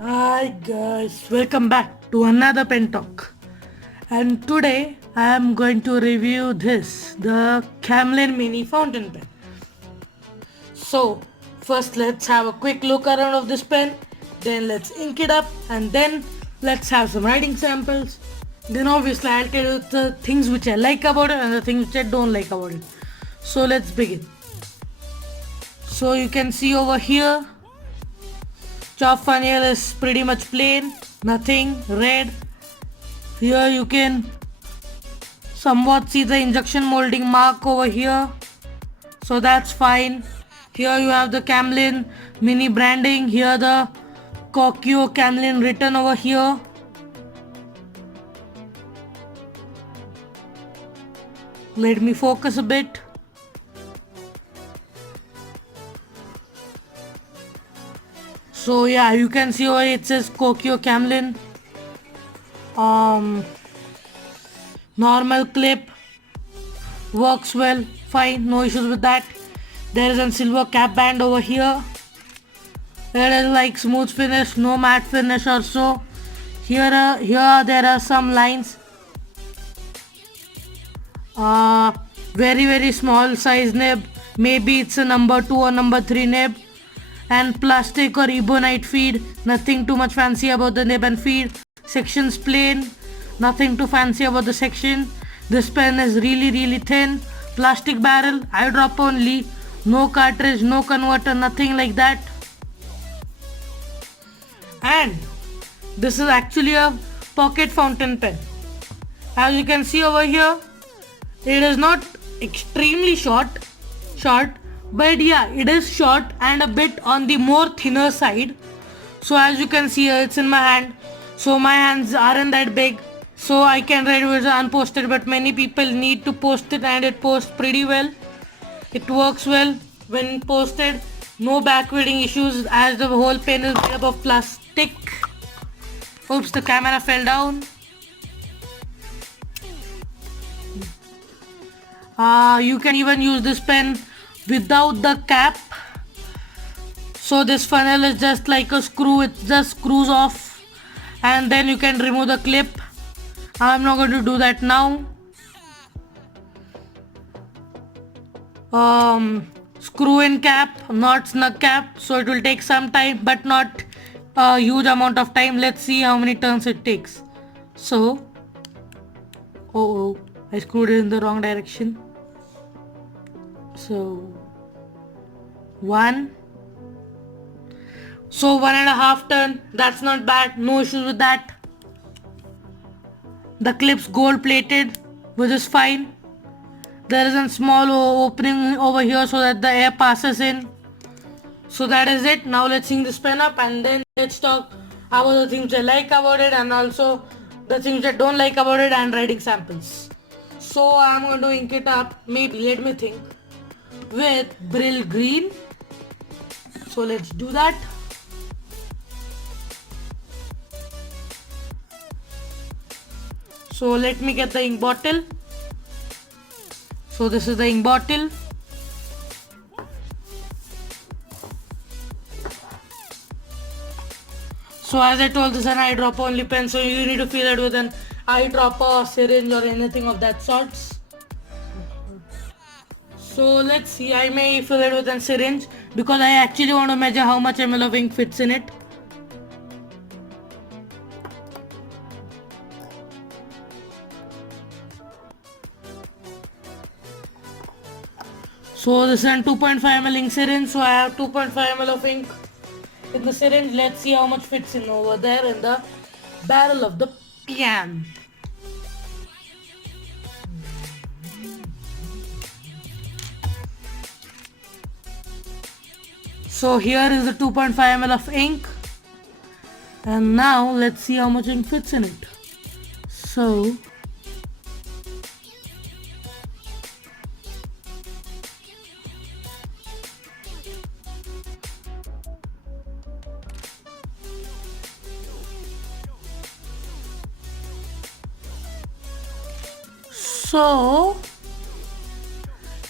Hi guys, welcome back to another pen talk. And today I am going to review the Camlin Mini Fountain Pen. So first let's have a quick look around of this pen, then let's ink it up, and then let's have some writing samples. Then obviously I'll tell you the things which I like about it and the things which I don't like about it. So let's begin. So you can see over here chalk funnel is pretty much plain, nothing red. Here you can somewhat see the injection molding mark over here, so that's fine. Here you have the Camlin mini branding, here the Kokyo Camlin written over here. Let me focus a bit. So yeah, you can see over it says Kokyo Camlin. Normal clip, works well, fine, no issues with that. There is a silver cap band over here. It is like smooth finish, no matte finish or so. Here there are some lines. Very small size nib. Maybe it's a number 2 or number 3 nib. And plastic or ebonite feed. Nothing too much fancy about the nib and feed. Section's plain. Nothing too fancy about the section. This pen is really thin. Plastic barrel, eyedrop only. No cartridge, no converter, nothing like that. And this is actually a pocket fountain pen. As you can see over here, it is not extremely short, but yeah, it is short and a bit on the more thinner side. So as you can see here, it's in my hand. So my hands aren't that big, so I can write with unposted, but many people need to post it and it posts pretty well. It works well when posted. No backwarding issues as the whole pen is made up of plastic. Oops, the camera fell down. You can even use this pen without the cap. So this funnel is just like a screw, it just screws off and then you can remove the clip. I'm not going to do that now. Screw in cap, not snug cap, so it will take some time but not a huge amount of time. Let's see how many turns it takes. So I screwed it in the wrong direction. So 1 and a half turn, that's not bad, no issues with that. The clip's gold plated, which is fine. There is a small opening over here so that the air passes in. So that is it. Now let's ink this pen up and then let's talk about the things I like about it and also the things I don't like about it and writing samples. So I'm going to ink it up, maybe, let me think, with Brill Green. So let's do that. So let me get the ink bottle. So this is the ink bottle. So as I told, this is an eyedropper only pen, so you need to fill it with an eyedropper, syringe or anything of that sorts. So let's see, I may fill it with a syringe because I actually want to measure how much ml of ink fits in it. So this is a 2.5 ml ink syringe, so I have 2.5 ml of ink in the syringe. Let's see how much fits in over there in the barrel of the pen. So here is the 2.5 ml of ink, and now let's see how much ink fits in it. So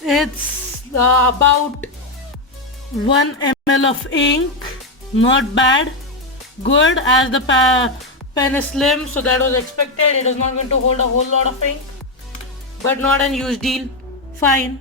it's about 1 ml of ink, not bad. good, as the pen is slim, so that was expected. It is not going to hold a whole lot of ink, but not an huge deal. Fine,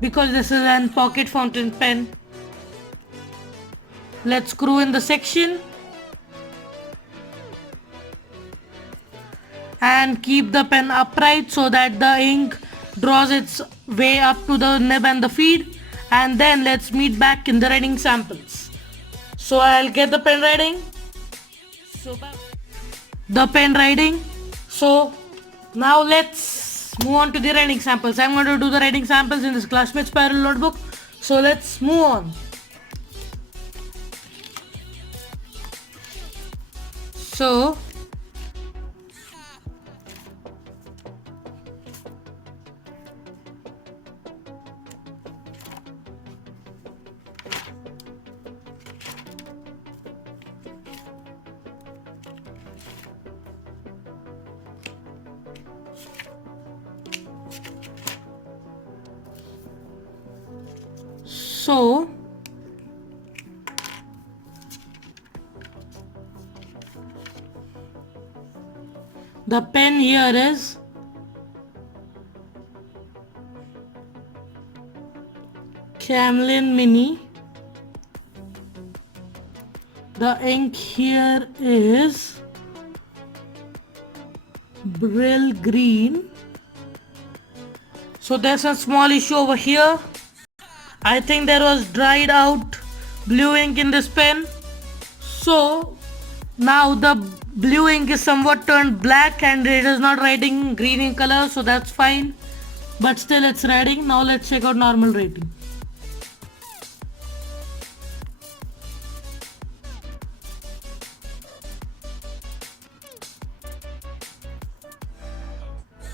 because this is an pocket fountain pen. Let's screw in the section and keep the pen upright so that the ink draws its way up to the nib and the feed, and then let's meet back in the writing samples. So I'll get the pen writing. So now let's move on to the writing samples. I'm going to do the writing samples in this Classmate Spiral notebook. So let's move on. So the pen here is Camlin Mini. The ink here is Brill Green. So there's a small issue over here. I think there was dried out blue ink in this pen. So now the blue ink is somewhat turned black and it is not writing green in color, so that's fine. But still it's writing. Now let's check out normal writing.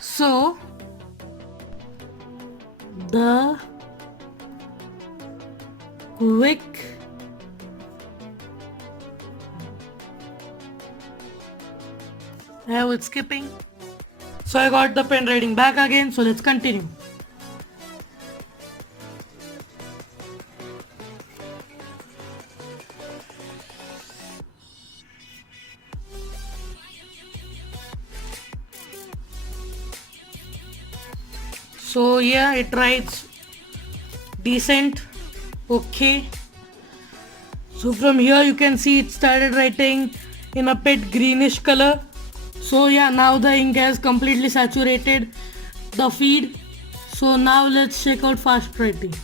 So the quick it's skipping. So I got the pen writing back again, so let's continue. So yeah, it writes decent. Okay. So from here you can see it started writing in a bit greenish color. So yeah, now the ink has completely saturated the feed. So now let's check out fast writing.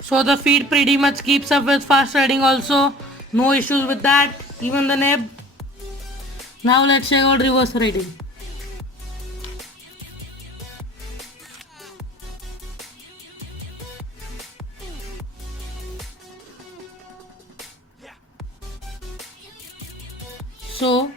So the feed pretty much keeps up with fast writing also. No issues with that. Even the nib. Now let's check out reverse writing. So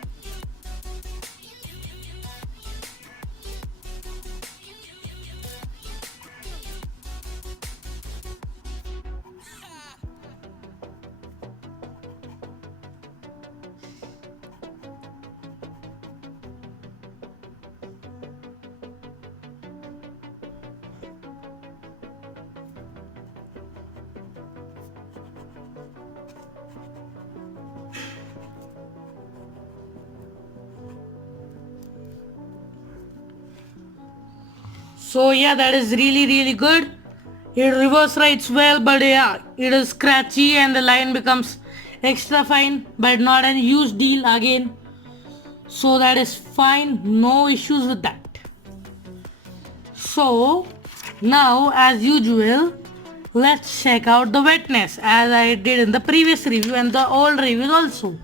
So yeah, that is really good. It reverse writes well, but yeah, it is scratchy and the line becomes extra fine, but not a huge deal again. So that is fine, no issues with that. So now as usual, let's check out the wetness as I did in the previous review and the old reviews also.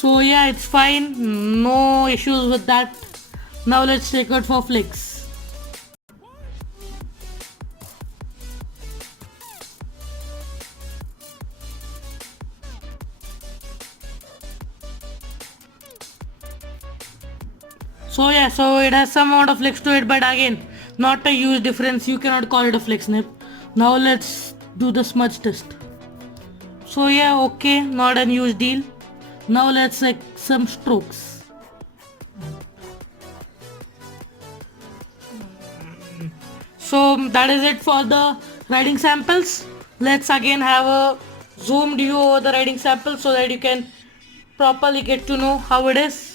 So yeah, it's fine, no issues with that. Now let's check out for flicks. So yeah, so it has some amount of flex to it, but again, not a huge difference. You cannot call it a flex snip. Now let's do the smudge test. So yeah, okay, not a huge deal. Now let's check some strokes. So that is it for the riding samples. Let's again have a zoomed view over the riding sample so that you can properly get to know how it is.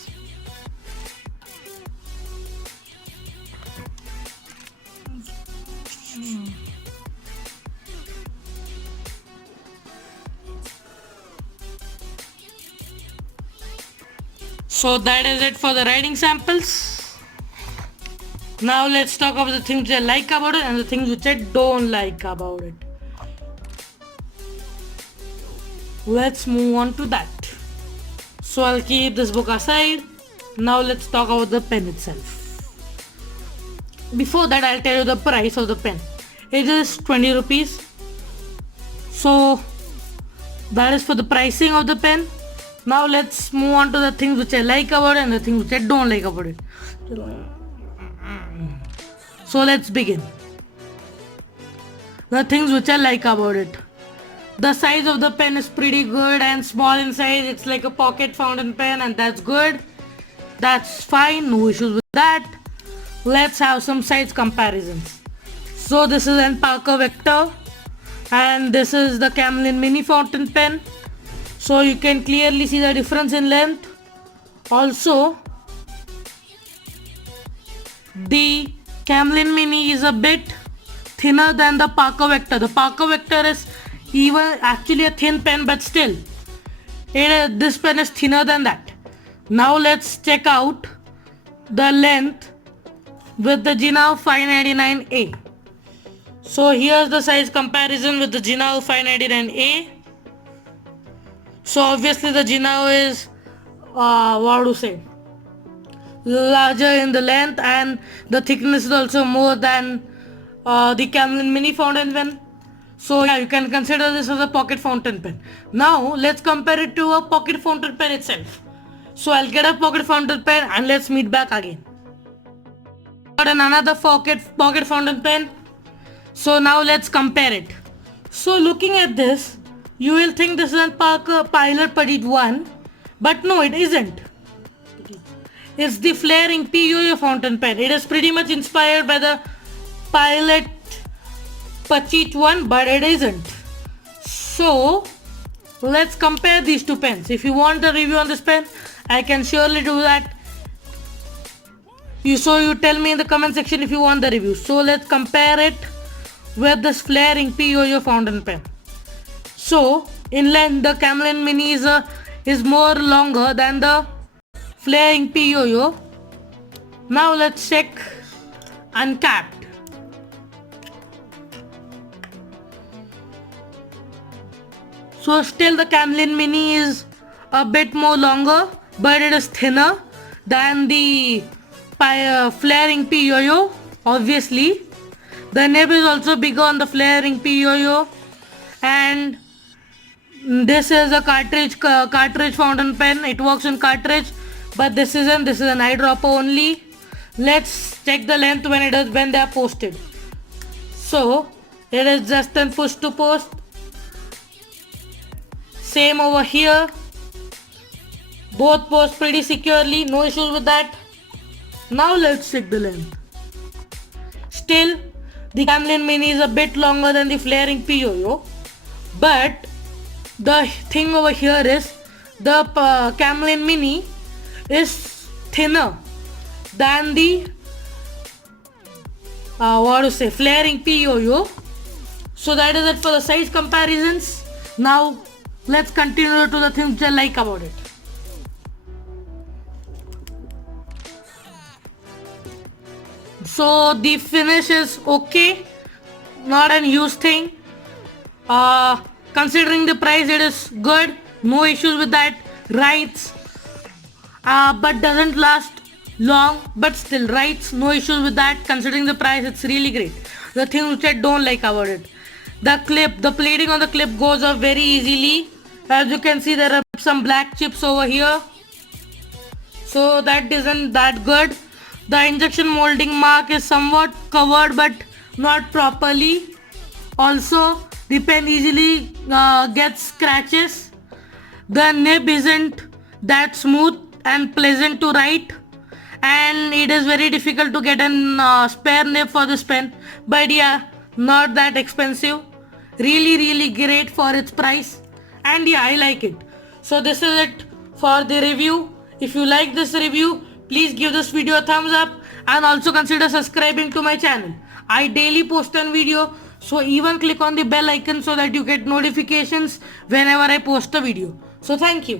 So that is it for the riding samples. Now let's talk about the things which I like about it and the things which I don't like about it. Let's move on to that. So I'll keep this book aside. Now let's talk about the pen itself. Before that, I'll tell you the price of the pen. It is 20 rupees. So that is for the pricing of the pen. Now let's move on to the things which I like about it and the things which I don't like about it. So let's begin. The things which I like about it. The size of the pen is pretty good and small in size. It's like a pocket fountain pen and that's good. That's fine, no issues with that. Let's have some size comparisons. So this is an Parker Vector and this is the Camlin Mini Fountain Pen. So you can clearly see the difference in length. Also, the Camlin Mini is a bit thinner than the Parker Vector. The Parker Vector is even actually a thin pen, but still, this pen is thinner than that. Now let's check out the length with the Jinao 599A. So here's the size comparison with the Jinao 599A. So obviously the Jinao is larger in the length and the thickness is also more than the Camlin Mini Fountain Pen. So yeah, you can consider this as a pocket fountain pen. Now let's compare it to a pocket fountain pen itself. So I'll get a pocket fountain pen and let's meet back again. Got another pocket fountain pen. So now let's compare it. So looking at this, you will think this is a Parker Pilot Petite 1, but no, it isn't. It's the flaring P-Yo-Yo fountain pen. It is pretty much inspired by the Pilot Petite 1, but it isn't. So let's compare these two pens. If you want a review on this pen, I can surely do that. You tell me in the comment section if you want the review. So let's compare it with this flaring P-Yo-Yo fountain pen. So in length, the Camlin Mini is more longer than the flaring P-Yo-Yo. Now let's check uncapped. So still the Camlin Mini is a bit more longer, but it is thinner than the flaring P-Yo-Yo. Obviously, the nib is also bigger on the flaring P-Yo-Yo, and this is a cartridge fountain pen. It works in cartridge, but this is an eyedropper only. Let's check the length when they are posted. So it is just an push to post. Same over here. Both post pretty securely, no issues with that. Now let's check the length. Still, the Camlin Mini is a bit longer than the flaring P-Yo-Yo, but the thing over here is the Camlin Mini is thinner than the flaring P-Yo-Yo. So that is it for the size comparisons. Now let's continue to the things I like about it. So the finish is okay, not an huge thing. Considering the price, it is good, no issues with that. Writes but doesn't last long, but still writes. No issues with that. Considering the price, it's really great. The thing which I don't like about it, the plating on the clip goes off very easily. As you can see, there are some black chips over here, so that isn't that good. The injection molding mark is somewhat covered but not properly. Also, the pen easily gets scratches. The nib isn't that smooth and pleasant to write, and it is very difficult to get an spare nib for this pen. But yeah, not that expensive. Really great for its price, and yeah, I like it. So this is it for the review. If you like this review, please give this video a thumbs up and also consider subscribing to my channel. I daily post a video, so even click on the bell icon so that you get notifications whenever I post a video. So thank you.